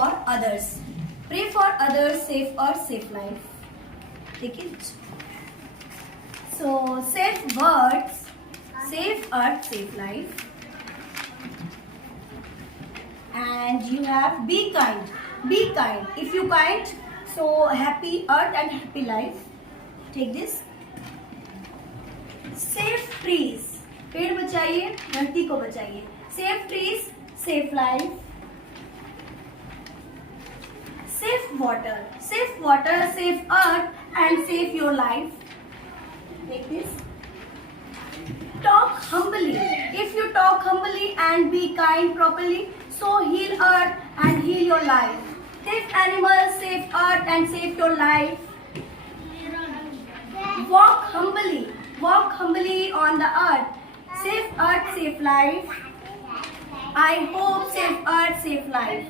for others. Pray for others, save earth, save life. Take it. So, save words, save earth, save life. And you have be kind. Be kind. If you kind, so happy earth and happy life. Take this. Save trees. पेड़ बचाइए, धरती को बचाइए. Save trees, save life. Save water. Save water, save earth and save your life. Take this. Talk humbly. If you talk humbly and be kind properly, so heal earth and heal your life. Save animals, save earth and save your life. Walk humbly. Walk humbly on the earth. Save earth, save life. I hope save earth, save life.